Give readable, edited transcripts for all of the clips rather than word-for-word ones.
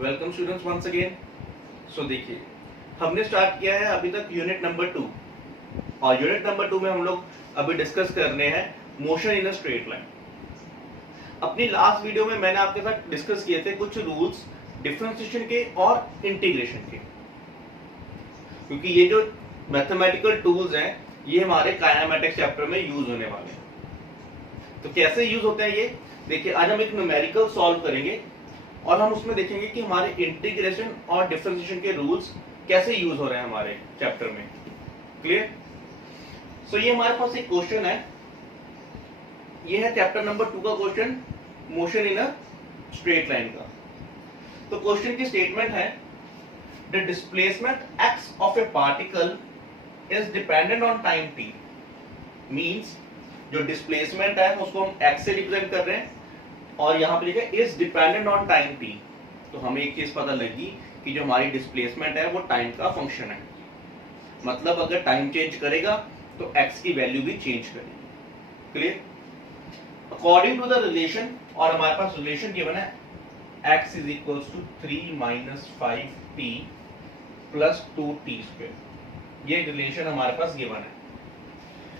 Welcome students once again. So देखिए, हमने start किया है अभी तक यूनिट नंबर 2 और यूनिट नंबर 2 में हम लोग अभी डिस्कस करने हैं motion in a straight line. अपनी लास्ट वीडियो में मैंने आपके साथ डिस्कस किए थे कुछ रूल्स डिफरेंशिएशन के और इंटीग्रेशन के, क्योंकि ये जो मैथमेटिकल टूल्स हैं ये हमारे काइनेमेटिक्स चैप्टर में यूज होने वाले हैं। तो कैसे यूज होते हैं ये देखिए, आज हम एक न्यूमेरिकल सॉल्व करेंगे और हम उसमें देखेंगे कि हमारे इंटीग्रेशन और डिफरेंशिएशन के रूल्स कैसे यूज हो रहे हैं हमारे चैप्टर में। क्लियर? सो ये हमारे पास एक क्वेश्चन है, ये है चैप्टर नंबर 2 का question, motion in a straight line का। तो क्वेश्चन की स्टेटमेंट है, the displacement x of A particle is dependent on time t। Means जो डिस्प्लेसमेंट है उसको हम x से रिप्रेजेंट कर रहे हैं और यहां पे लिखा है is dependent on time t। तो हमें एक चीज पता लगी कि जो हमारी डिस्प्लेसमेंट है वो टाइम का फंक्शन है, मतलब अगर टाइम चेंज करेगा तो x की वैल्यू भी चेंज करेगी। Clear? According to the relation, और हमारे पास रिलेशन गिवन है x is equals to 3 minus 5t plus 2t²। ये रिलेशन हमारे पास गिवन है।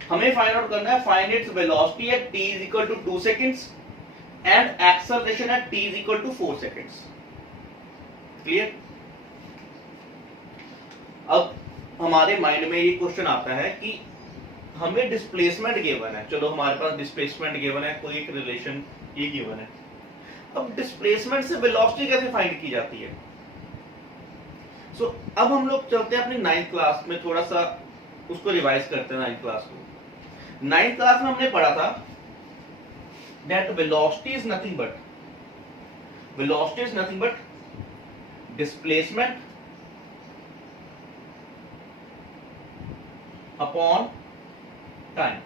हमें फाइंड आउट करना है find its velocity at t is equal to 2 seconds and acceleration at t is equal to 4 seconds. Clear? अब हमारे mind में ये क्वेश्चन आता है कि हमें डिस्प्लेसमेंट गिवन है, चलो हमारे पास डिस्प्लेसमेंट गिवन है, कोई एक रिलेशन ये गिवन है। अब डिस्प्लेसमेंट से वेलोसिटी कैसे फाइंड की जाती है? सो अब हम लोग चलते हैं अपनी 9th क्लास में, थोड़ा सा उसको रिवाइज करते हैं। 9th क्लास को 9th क्लास में हमने पढ़ा था that velocity is nothing but displacement upon time.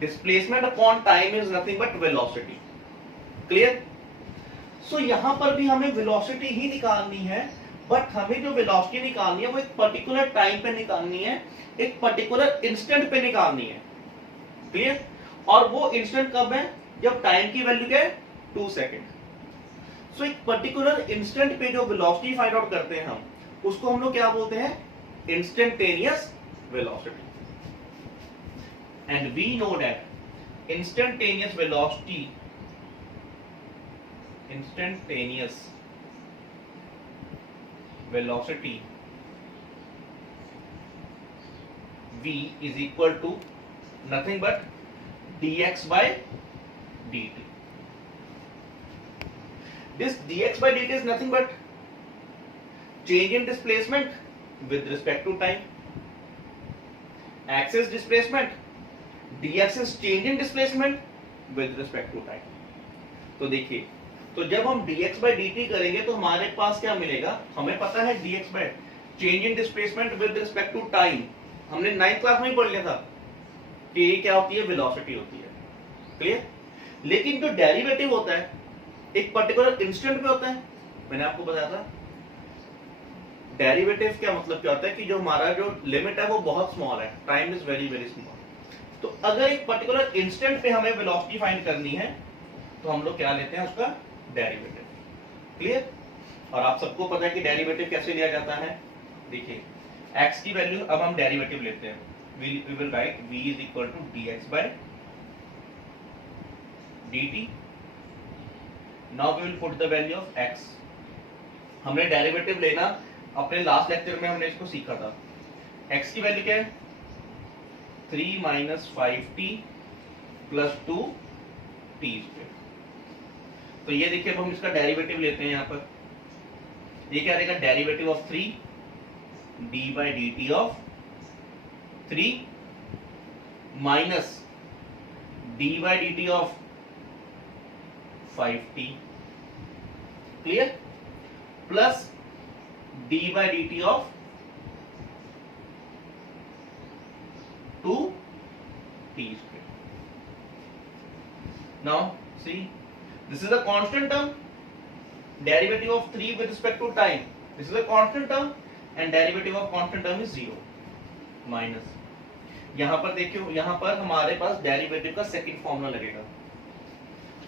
Displacement upon time is nothing but velocity. Clear? So यहां पर भी हमें velocity ही निकालनी है, बट हमें जो velocity निकालनी है वो एक पर्टिकुलर टाइम पे निकालनी है, एक पर्टिकुलर इंस्टेंट पे निकालनी है। क्लियर? और वो इंस्टेंट कब है? जब टाइम की वैल्यू क्या है? 2 सेकंड। सो एक पर्टिकुलर इंस्टेंट पे जो वेलोसिटी फाइंड आउट करते हैं हम, उसको हम लोग क्या बोलते हैं? Instantaneous velocity. And we know that instantaneous velocity v is equal to nothing but dx by dt. This dx by dt is nothing but change in displacement with respect to time. Axis displacement, dx is change in displacement with respect to time. तो देखिए, तो जब हम dx by dt करेंगे तो हमारे पास क्या मिलेगा? हमें पता है dx by change in displacement with respect to time, हमने 9th क्लास में ही पढ़ लिया था कि ये क्या होती है? वेलोसिटी होती है। क्लियर? लेकिन जो डेरिवेटिव होता है एक पर्टिकुलर इंस्टेंट पे होता है। मैंने आपको बताया था डेरिवेटिव क्या मतलब क्या होता है कि जो हमारा जो लिमिट है वो बहुत स्मॉल है, time is very very small. तो अगर एक पर्टिकुलर इंस्टेंट पे हमें वेलोसिटी फाइंड करनी है तो हम लोग क्या लेते हैं? उसका डेरिवेटिव। क्लियर? और आप सबको पता है कि डेरिवेटिव कैसे लिया जाता है। देखिए, x की वैल्यू, अब हम डेरिवेटिव लेते हैं, we will write v is equal to dx by dt. Now we will put the value of x. हमने डेरिवेटिव लेना, अपने लास्ट लेक्चर में हमने इसको सीखा था। x की वैल्यू क्या है? 3 माइनस 5t प्लस 2t²। तो ये देखिए, अब हम इसका डेरिवेटिव लेते हैं। यहाँ पर ये क्या रहेगा? Derivative of 3 d by dt of 3 minus d by dt of 5t, clear, plus d by dt of 2t²। Now see, this is a constant term, derivative of 3 with respect to time, this is a constant term and derivative of constant term is 0 minus यहां पर देखियो, यहां पर हमारे पास derivative का second formula लगेगा।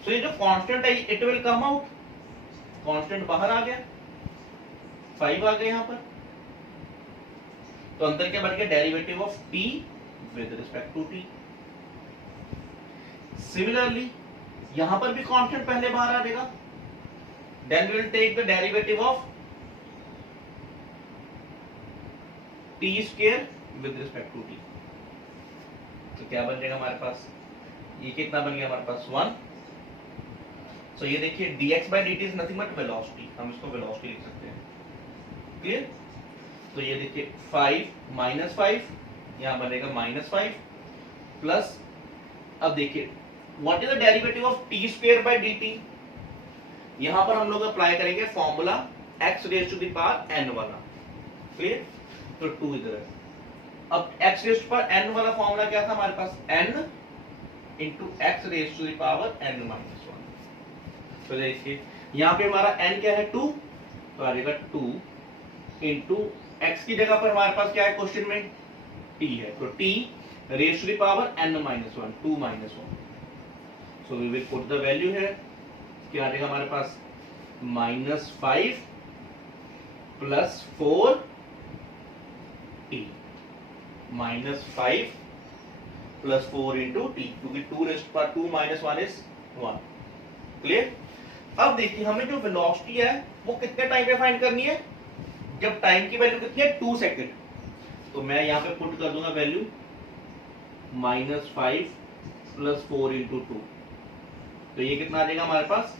सो ये जो कांस्टेंट है it will come out, constant बाहर आ गया, 5 आ गया यहां पर, तो अंदर क्या बन गया, derivative of t with respect to t। Similarly यहां पर भी कांस्टेंट पहले बाहर आ जाएगा, then we will take the derivative of t square with respect to t। तो क्या बन जाएगा हमारे पास, ये कितना बन गया हमारे पास 1। सो ये देखिए dx by dt is nothing but velocity, हम इसको वेलोसिटी लिख सकते हैं, क्लियर। तो ये देखिए 5 माइनस 5 यहां बनेगा -5 प्लस, अब देखिए what is the derivative of t square by dt, यहां पर हम लोग अप्लाई करेंगे formula x raise to the power n वाला, क्लियर। तो 2 इधर है, अब x raise to power n वाला फॉर्मूला क्या था हमारे पास, n into x raise to the power n minus 1। तो देखिए यहाँ पे हमारा n क्या है 2, तो आ जाएगा 2 इंटू x की जगह पर हमारे पास क्या है क्वेश्चन में t है, तो t raise to the power n minus 1, 2 minus 1। So we will put the value है, क्या आ जाएगा हमारे पास -5 plus 4 t, -5 plus 4 into t, क्योंकि 2 raise to power 2 minus 1 is 1, clear. अब देखिए हमें जो वेलोसिटी है वो कितने टाइम पे फाइंड करनी है, जब टाइम की वैल्यू कितनी है 2 सेकंड, तो मैं यहाँ पे पुट कर दूंगा वैल्यू -5 प्लस 4 इंटू 2, तो ये कितना आ जाएगा हमारे पास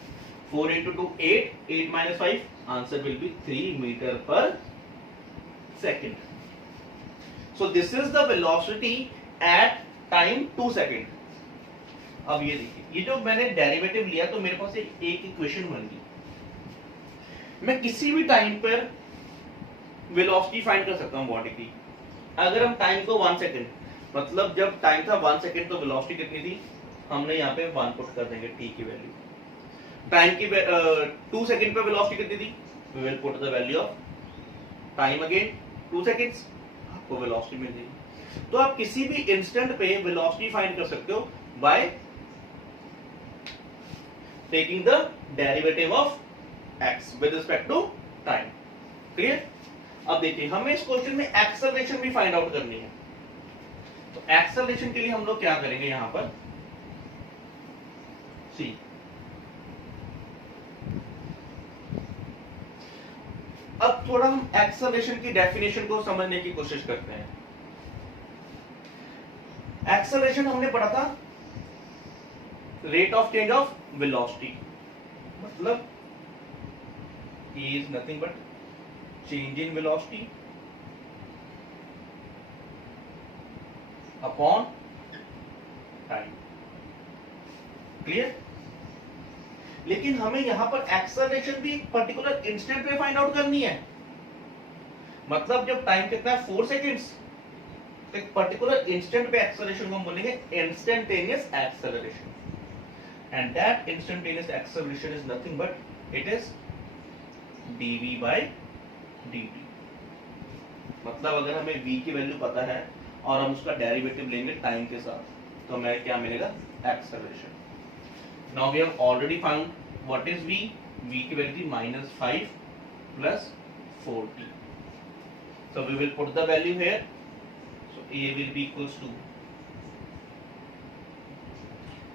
4 into 2 8, 8 minus 5, answer will be 3 metre per second. So this is the velocity at time 2 second. अब ये देखिए, ये जो मैंने डेरिवेटिव लिया तो मेरे पास एक इक्वेशन बन गई, मैं किसी भी टाइम पर वेलोसिटी फाइंड कर सकता हूं बॉडी की। अगर हम टाइम को 1 सेकेंड, मतलब जब टाइम था 1 सेकेंड तो वेलोसिटी कितनी थी, हमने यहाँ पे 1 पुट कर देंगे t की वैल्यू। टाइम की 2 सेकेंड पे वेलोसिटी कितनी थी, we will put the value of time again 2 seconds, आपको वेलोसिटी मिल जाएगी। तो आप किसी भी इंस्टेंट पे वेलोसिटी फाइंड कर सकते हो by taking the derivative of x with respect to time, clear. अब देखिए हमें इस क्वेश्चन में एक्सेलरेशन भी फाइंड आउट करनी है, तो एक्सेलरेशन के लिए हम लोग क्या करेंगे, यहां पर सी अब थोड़ा हम एक्सेलरेशन की डेफिनेशन को समझने की कोशिश करते हैं। एक्सेलरेशन हमने पढ़ा था rate of change of velocity, मतलब is nothing but change in velocity upon time, clear. लेकिन हमें यहां पर एक्सेलरेशन भी पर्टिकुलर इंस्टेंट पे फाइंड आउट करनी है, मतलब जब टाइम कितना है 4 सेकेंड्स, तो एक पर्टिकुलर इंस्टेंट पे एक्सेलरेशन को हम बोलेंगे instantaneous acceleration, and that instantaneous acceleration is nothing but it is dv by dt। मतलब अगर हमें v की वैल्यू पता है और हम उसका डेरिवेटिव लेंगे टाइम के साथ, तो हमें क्या मिलेगा, acceleration. Now we have already found what is v, v की वैल्यू थी -5 plus 4t, so we will put the value here, so a will be equals to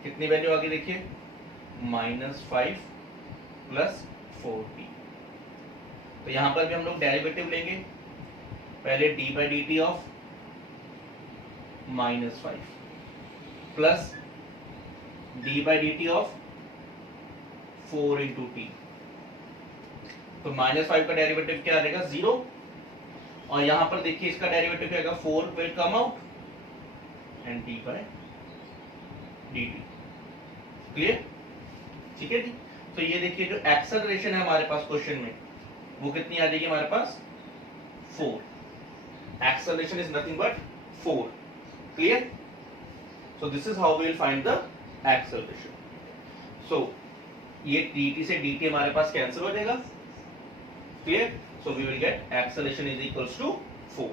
कितनी वैल्यू आगे देखिए -5 प्लस 4t, तो यहां पर भी हम लोग डेरिवेटिव लेंगे, पहले d by dt of -5 plus d by dt of 4 into t, तो -5 का डेरिवेटिव क्या आ जाएगा 0, और यहां पर देखिए इसका डेरिवेटिव क्या आएगा 4 will come out and d by dt, clear, ठीक है जी। तो ये देखिए जो एक्सेलरेशन है हमारे पास क्वेश्चन में वो कितनी आ जाएगी हमारे पास 4, acceleration is nothing but 4, clear. So this is how we will find the acceleration. So ये dt से dt हमारे पास कैंसिल हो जाएगा, clear. So we will get acceleration is equals to 4।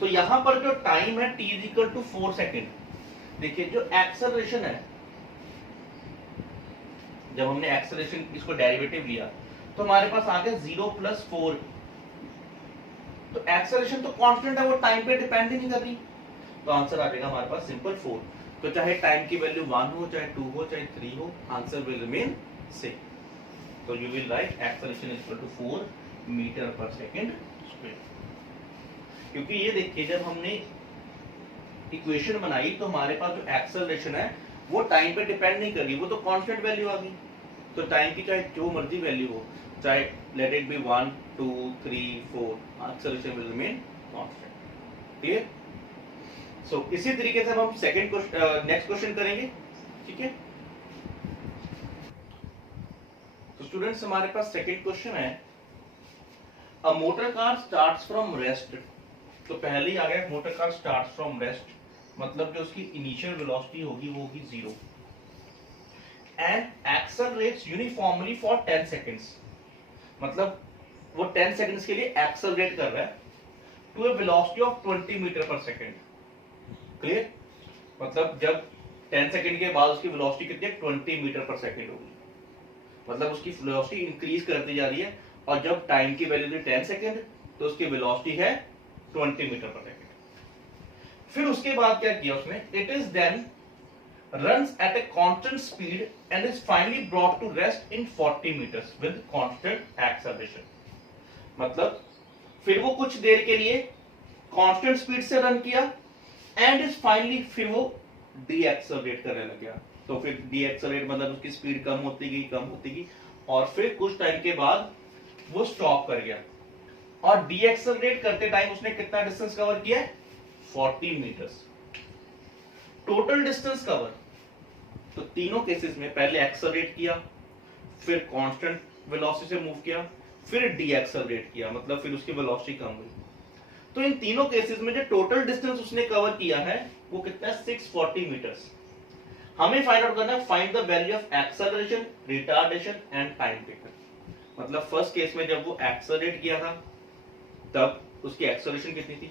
तो यहां पर जो टाइम है t is equal to 4 second, देखिए जो एक्सेलरेशन है, जब हमने एक्सेलरेशन इसको डेरिवेटिव लिया तो हमारे पास आ गया 0 + 4। तो एक्सेलरेशन तो कांस्टेंट है, वो टाइम पे डिपेंड ही नहीं कर रही, तो आंसर आ जाएगा हमारे पास सिंपल 4। तो चाहे टाइम की वैल्यू 1 हो, चाहे 2 हो, चाहे 3 हो, आंसर विल रिमेन सेम। तो you will write acceleration is equal to 4 metre per second square. क्योंकि ये देखिए जब हमने इक्वेशन बनाई तो हमारे पास जो एक्सेलरेशन है वो टाइम पे डिपेंड नहीं कर रही, वो तो कांस्टेंट वैल्यू आ गई। तो टाइम की चाहे जो मर्जी वैल्यू हो, चाहे let it be 1 2 3 4, acceleration will remain constant. Clear? So इसी तरीके से अब हम सेकंड नेक्स्ट क्वेश्चन करेंगे। ठीक है, तो स्टूडेंट्स हमारे पास सेकंड क्वेश्चन है, a motor car starts from rest. तो पहले ही आ गया motor car starts from rest, मतलब जो उसकी इनिशियल वेलोसिटी होगी वो होगी 0 and accelerates uniformly for 10 seconds. मतलब वो 10 सेकंड्स के लिए एक्सेलरेट कर रहा है to a velocity of 20 metre per second. Clear? मतलब जब 10 सेकंड के बाद उसकी वेलोसिटी कितनी है, 20 मीटर/सेकंड होगी, मतलब उसकी वेलोसिटी इंक्रीज करती जा रही है। और जब टाइम की वैल्यू थी 10 सेकंड तो उसकी वेलोसिटी है 20 मीटर/सेकंड। फिर उसके बाद क्या किया उसने, it is then runs at a constant speed and is finally brought to rest in 40 meters with constant acceleration। मतलब फिर वो कुछ देर के लिए कांस्टेंट स्पीड से रन किया एंड इज फाइनली फिर वो डी एक्सेलरेट करने लग गया। तो फिर डी एक्सेलरेट मतलब उसकी स्पीड कम होती गई और फिर कुछ टाइम के बाद वो स्टॉप कर गया। और डी एक्सेलरेट करते टाइम उसने कितना डिस्टेंस कवर किया, 40 मीटर्स टोटल डिस्टेंस कवर। तो तीनों केसेस में पहले एक्सेलरेट किया, फिर कांस्टेंट वेलोसिटी से मूव किया, फिर डी एक्सेलरेट किया, मतलब फिर उसकी वेलोसिटी कम हुई। तो इन तीनों केसेस में जो टोटल डिस्टेंस उसने कवर किया है वो कितना है, 640 मीटर्स। हमें फाइंड आउट करना है, find the value of acceleration, retardation and time taken. मतलब फर्स्ट केस में जब वो एक्सेलरेट किया था तब उसकी एक्सेलरेशन कितनी थी,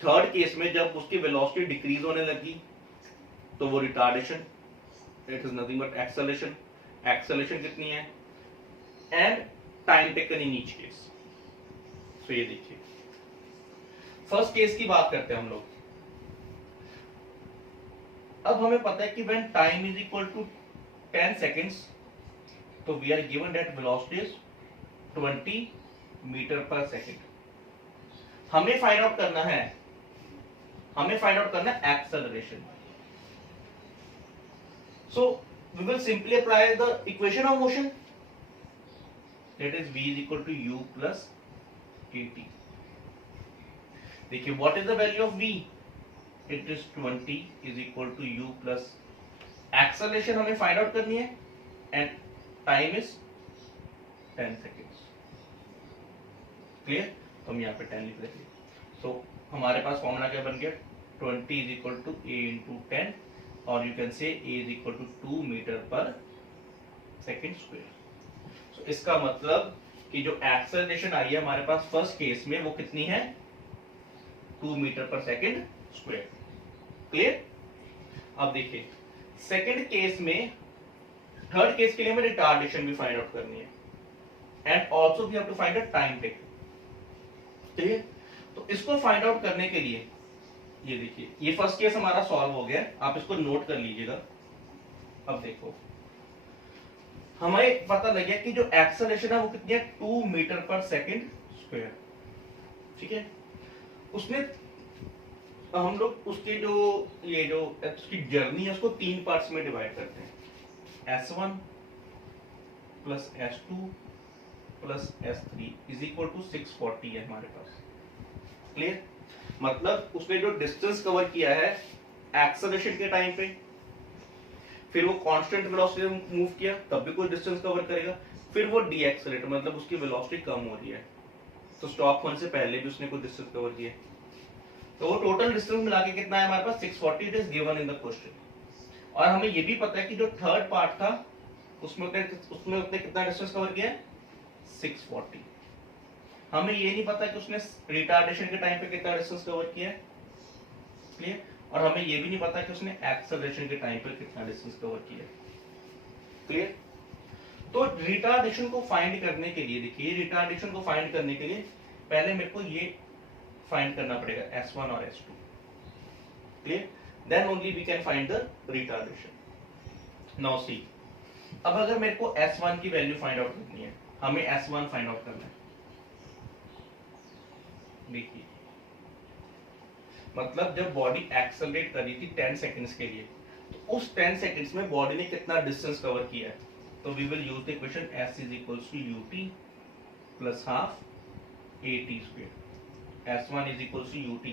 थर्ड केस में जब उसकी वेलोसिटी डिक्रीज होने लगी तो वो retardation, it is nothing but acceleration, acceleration कितनी है, and time taken in each case. So ये देखिए फर्स्ट केस की बात करते हैं हम लोग। अब हमें पता है कि when time is equal to 10 seconds तो we are given that velocity is 20 metre per second. हमें फाइंड आउट करना है acceleration. So we will simply apply the equation of motion, that is v is equal to u plus kt। देखिए what is the value of v, it is 20 is equal to u plus acceleration हमें find out करनी है and time is 10 seconds। Clear? तो हम यहाँ पे 10 लिख देंगे। So हमारे पास फॉर्मूला क्या बन गया, 20 is equal to a into 10 और you can say a is equal to 2 metre per second square. So इसका मतलब कि जो एक्सेलरेशन आई है हमारे पास फर्स्ट केस में वो कितनी है, 2 मीटर/सेकंड स्क्वायर। क्लियर? अब देखिए सेकंड केस में, थर्ड केस के लिए हमें रिटार्डेशन भी फाइंड आउट करनी है and also we have to find a time taken. Clear? तो इसको फाइंड आउट करने के लिए ये देखिए ये फर्स्ट केस हमारा सॉल्व हो गया, आप इसको नोट कर लीजिएगा। अब देखो हमें पता लग गया कि जो एक्सेलरेशन है वो कितनी है, 2 मीटर/सेकंड स्क्वायर। ठीक है, उसने हम लोग उसके जो ये जो उसकी जर्नी है उसको 3 पार्ट्स में डिवाइड करते हैं, S1 plus S2 plus S3 is equal to 640 है हमारे पास। क्लियर? मतलब उसने जो डिस्टेंस कवर किया है एक्सेलरेशन के टाइम पे, फिर वो कांस्टेंट वेलोसिटी से मूव किया तब भी कोई डिस्टेंस कवर करेगा, फिर वो डी एक्सेलरेट मतलब उसकी वेलोसिटी कम हो रही है तो स्टॉप होने से पहले भी उसने कोई डिस्टेंस कवर किया। तो वो टोटल डिस्टेंस मिला के कितना है हमारे पास, 640, it is given in the question. और हमें ये भी पता है कि जो थर्ड पार्ट था उसमें उसने कितना डिस्टेंस कवर किया है, 640। हमें ये नहीं पता कि उसने रिटार्डेशन के टाइम पे कितना डिस्टेंस कवर किया है। क्लियर? और हमें ये भी नहीं पता कि उसने एक्सेलरेशन के टाइम पे कितना डिस्टेंस कवर किया है। क्लियर? तो रिटार्डेशन को फाइंड करने के लिए देखिए, रिटार्डेशन को फाइंड करने के लिए पहले मेरे को ये फाइंड करना पड़ेगा S1 और S2, clear? Then only we can find the retardation. Now see, अब अगर मेरे को S1 की वैल्यू फाइंड आउट करनी है, हमें S1 फाइंड आउट करना है। देखिए, मतलब जब बॉडी एक्सेलरेट कर रही थी 10 सेकंड्स के लिए, तो उस 10 सेकंड्स में बॉडी ने कितना डिस्टेंस कवर किया है? तो we will use the equation S is equals to ut plus half at square. S1 is equals to ut।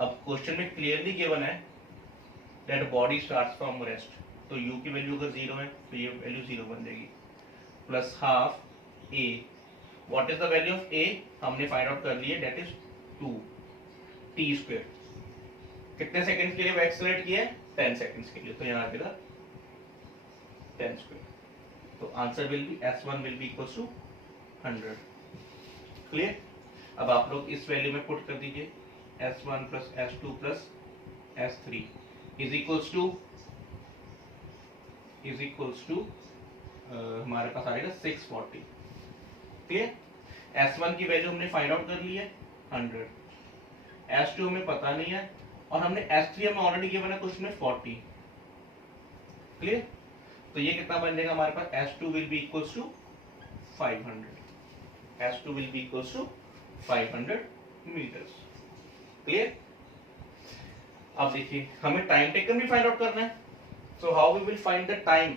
अब क्वेश्चन में क्लियरली गिवन है that body starts from rest, तो u की वैल्यू अगर 0 है तो ये वैल्यू 0 बन जाएगी, plus half a। What is the value of a? हमने फाइंड आउट कर लिया, दैट इज 2 t स्क्वायर। कितने सेकंड के लिए एक्सेलरेट किया है? 10 सेकंड्स के लिए, तो यहाँ आएगा 10 स्क्वायर। तो answer will be S1 will be equals to 100। Clear? अब आप लोग इस वैल्यू में पुट कर दीजिए, S1 plus S2 plus S3 is equals to हमारे पास आएगा 640। क्लियर? S1 की वैल्यू हमने फाइंड आउट कर ली है 100, S2 हमें पता नहीं है, और हमने S3 हमें ऑलरेडी गिवन है क्वेश्चन में 40। क्लियर? तो ये कितना बन जाएगा हमारे पास? S2 will be equals to 500। S2 will be equals to 500 metres. Clear? अब देखिए, हमें टाइम टेकन भी फाइंड आउट करना है, so how we will find the time.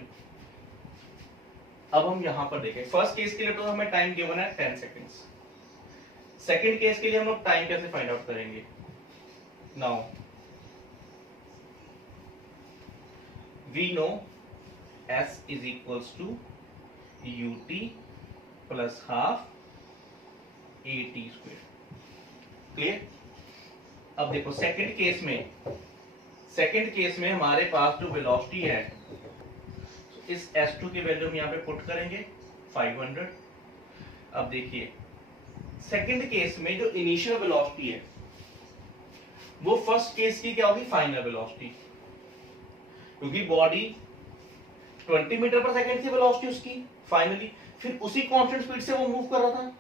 अब हम यहां पर देखें, फर्स्ट केस के लिए तो हमें टाइम गिवन है 10 सेकेंड्स। सेकेंड केस के लिए हम लोग टाइम कैसे फाइंड आउट करेंगे? Now we know S is equals to ut plus half at square। Clear? अब देखो सेकंड केस में हमारे पास जो वेलोसिटी है, इस S2 की वैल्यू हम यहाँ पे पुट करेंगे 500। अब देखिए, सेकंड केस में जो इनिशियल वेलोसिटी है वो फर्स्ट केस की क्या होगी? फाइनल वेलोसिटी, क्योंकि बॉडी 20 मीटर पर सेकंड की वेलोसिटी उसकी फाइनली, फिर उसी कांस्टेंट स्पीड से वो मूव कर रहा था।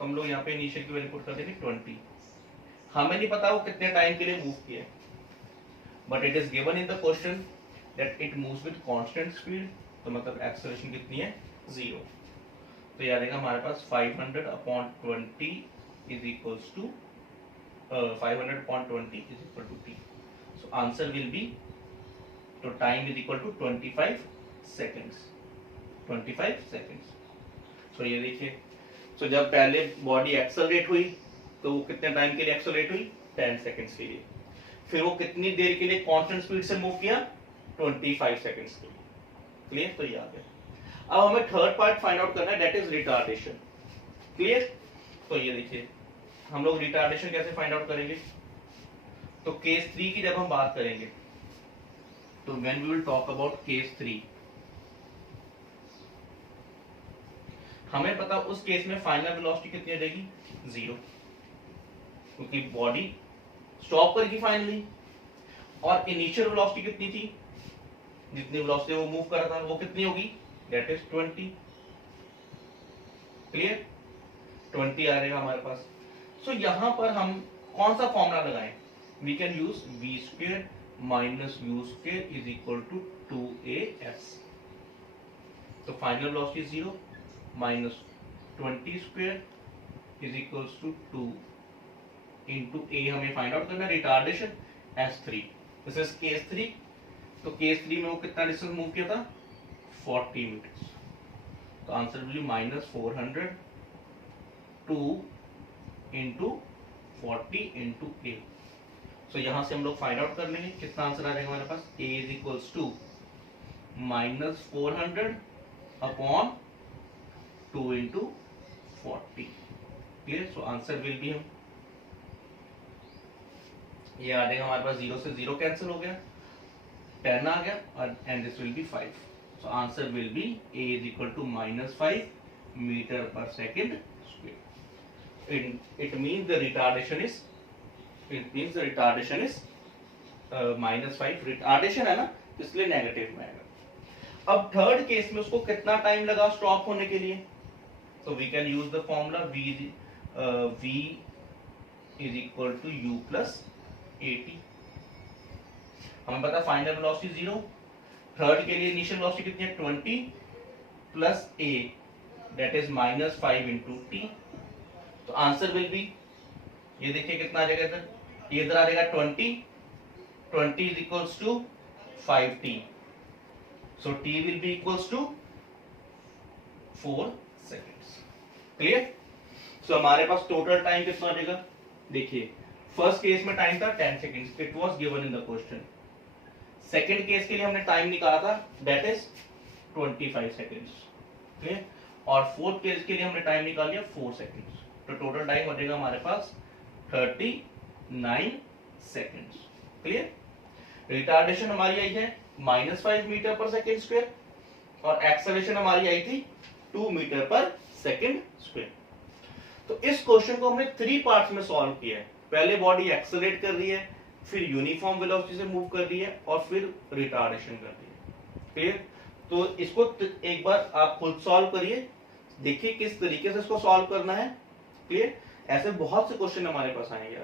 हम लोग यहाँ पे इनिशियल की वैल्यू पुट कर देंगे 20। हमें नहीं पता वो कितने टाइम के लिए मूव किया, but it is given in the question that it moves with constant speed, तो मतलब एक्सेलरेशन कितनी है? 0। तो याद रहेगा हमारे पास 500 upon 20 is equals to 500 upon 20 is equal to t। So answer will be, तो time is equal to 25 seconds. 25 seconds. So ये देखिए, सो जब पहले बॉडी एक्सेलरेट हुई तो वो कितने टाइम के लिए एक्सेलरेट हुई? 10 सेकेंड्स के लिए। फिर वो कितनी देर के लिए कांस्टेंट स्पीड से मूव किया? 25 सेकेंड्स के लिए। क्लियर? तो याद है। अब हमें थर्ड पार्ट फाइंड आउट करना है, दैट इज रिटार्डेशन। क्लियर? तो ये देखिए, हम लोग रिटार्डेशन कैसे फाइंड आउट करेंगे? तो केस 3 की जब हम बात करेंगे, तो when we will talk about case 3, हमें पता उस केस में फाइनल वेलोसिटी कितनी रहेगी? 0, क्योंकि बॉडी स्टॉप करेगी फाइनली, और इनिशियल वेलोसिटी कितनी थी? जितनी वेलोसिटी वो मूव कर रहा था वो कितनी होगी? That is 20। क्लियर? 20 आ रहेगा हमारे पास। सो यहां पर हम कौन सा फॉर्मूला लगाएं? We can use v square minus u square is equal to 2as। तो final velocity 0 minus 20 square is equals to 2 into a। हमें फाइंड आउट करना है retardation S3। This is case 3। तो केस 3 में वो कितना डिस्टेंस मूव किया था? 40 मीटर्स। तो answer will B minus 400 2 into 40 into a। सो यहां से हम लोग फाइंड आउट कर लेंगे कितना आंसर आ जाएगा हमारे पास। a is equals to minus 400 upon 2 into 40। Clear? So answer will be, हम ये आ जाएगा हमारे पास, 0 से 0 कैंसिल हो गया, 10 आ गया, और and this will be 5। So answer will be a is equal to minus 5 metre per second square. It means the retardation is minus 5। Retardation है ना, इसलिए नेगेटिव में आएगा। अब थर्ड केस में उसको कितना टाइम लगा स्टॉप होने के लिए, so we can use the formula v is equal to u plus at. हमें पता फाइनल वेलोसिटी 0, थर्ड के लिए इनिशियल वेलोसिटी कितनी है 20 plus a that is -5 into t. तो आंसर विल बी, ये देखिए कितना आ जाएगा इधर, ये इधर आ जाएगा 20 is equals to 5t, so t will be equals to 4 seconds. Clear? सो हमारे पास टोटल टाइम कितना आ जाएगा, देखिए फर्स्ट केस में टाइम था 10 seconds, it was given in the question. Second case के लिए हमने टाइम निकाला था दैट इज 25 सेकेंड्स. क्लियर? और फोर्थ केस के लिए हमने टाइम निकाल लिया 4 सेकेंड्स. तो टोटल टाइम हो जाएगा हमारे पास 39 सेकेंड्स. क्लियर? रिटार्डेशन हमारी आई है -5 मीटर पर सेकेंड स्क्वायर और एक्सेलरेशन हमारी आई थी 2 मीटर पर सेकेंड स्क्वायर. तो इस क्वेश्चन को हमने 3 पार्ट्स में सॉल्व किया है. पहले बॉडी एक्सेलरेट कर रही है, फिर यूनिफॉर्म वेलोसिटी से मूव कर रही है और फिर रिटार्डेशन कर रही है. क्लियर? तो इसको एक बार आप खुद सॉल्व करिए, देखिए किस तरीके से इसको सॉल्व करना है. क्लियर? ऐसे बहुत से क्वेश्चन हमारे पास आएंगे.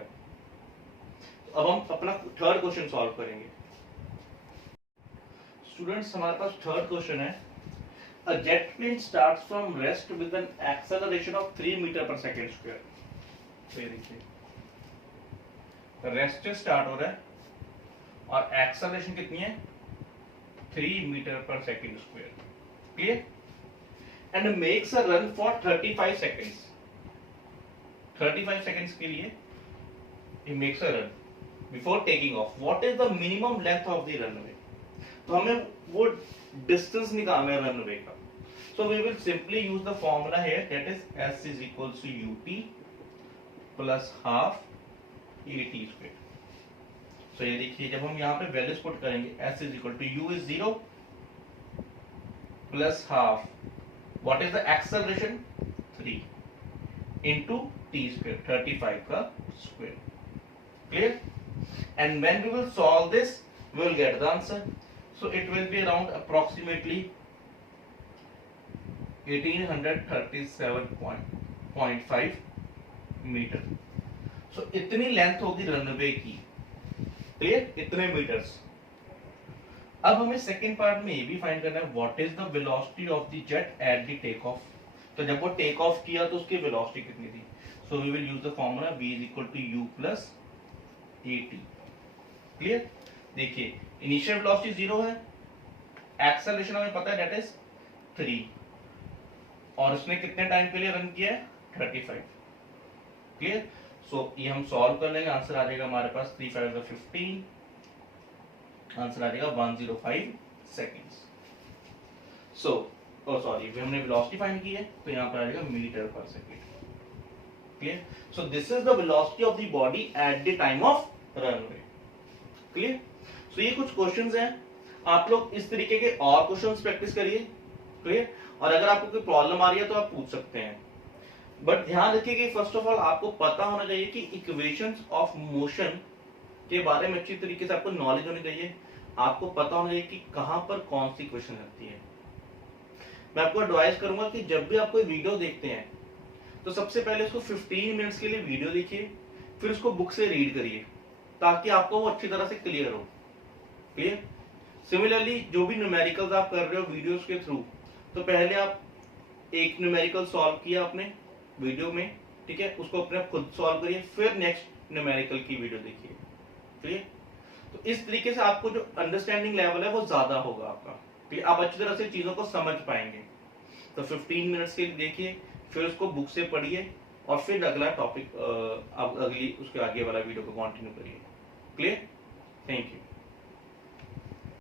अब हम अपना थर्ड क्वेश्चन सॉल्व करेंगे. स्टूडेंट्स हमारे पास थर्ड क्वेश्चन है. A jet plane starts from rest with an acceleration of 3 meter per second square. तो ये देखिए रेस्ट से स्टार्ट हो रहा है और एक्सेलरेशन कितनी है 3 metre per second square. Clear? And makes a run for 35 seconds. 35 seconds के लिए he makes a run before taking off. What is the minimum length of the runway? तो हमें वो डिस्टेंस निकालना है रनवे का. So we will simply use the formula here, that is s is equals to ut plus half at square. So ये देखिए जब हम यहाँ पे वैल्यूज पुट करेंगे s is equal to u is 0 plus half what is the acceleration 3 into t square 35 का square. Clear? And when we will solve this we will get the answer. So it will be around approximately 1837.5 metre. So इतनी length होगी runway की. Clear? इतने metres. अब हमें second part में ये भी फाइंड करना है what is the velocity of the jet at the take off. तो जब वो टेक ऑफ किया तो उसकी वेलोसिटी कितनी थी. So we will use the formula v is equal to u plus at. Clear? देखिए इनिशियल वेलोसिटी 0 है, एक्सेलरेशन हमें पता है दैट इज 3 और उसने कितने टाइम के लिए रन किया है 35. क्लियर? सो ये हम सॉल्व कर लेंगे. आंसर आ जाएगा हमारे पास 3 5 15. आंसर आ जाएगा 105 सेकेंड्स. सो सॉरी हमने वेलोसिटी फाइंड की है तो यहाँ पर आ जाएगा metre per second. Clear? So this is the velocity of the body at the time of runway. Clear? So ये कुछ क्वेश्चंस हैं. आप लोग इस तरीके के और क्वेश्चंस प्रैक्टिस करिए. क्लियर? और अगर आपको कोई प्रॉब्लम आ रही है तो आप पूछ सकते हैं. बट ध्यान रखिए कि फर्स्ट ऑफ ऑल आपको पता होना चाहिए कि इक्वेशंस ऑफ मोशन के बारे में अच्छी तरीके से आपको नॉलेज होनी चाहिए. आपको पता होना चाहिए कि कहां पर कौन सी इक्वेशन लगती है. मैं आपको एडवाइस करूंगा कि जब भी आप कोई वीडियो देखते हैं तो सबसे पहले उसको 15 मिनट्स के लिए वीडियो देखिए, फिर उसको बुक से रीड करिए ताकि आपको वो अच्छी तरह से क्लियर हो. क्लियर? सिमिलरली जो भी न्यूमेरिकल्स आप कर रहे हो वीडियोस के थ्रू, तो पहले आप एक न्यूमेरिकल सॉल्व किया आपने वीडियो में, ठीक है, उसको अपने खुद सॉल्व करिए, फिर नेक्स्ट न्यूमेरिकल की वीडियो देखिए. क्लियर? तो इस तरीके से आपको जो अंडरस्टैंडिंग लेवल है वो ज्यादा होगा आपका. क्लियर? आप अच्छी तरह से चीजों को समझ पाएंगे. तो 15 मिनट्स के लिए देखिए, फिर उसको बुक से पढ़िए और फिर अगला टॉपिक अगली उसके आगे वाला वीडियो को कंटिन्यू करिए. क्लियर? Thank you.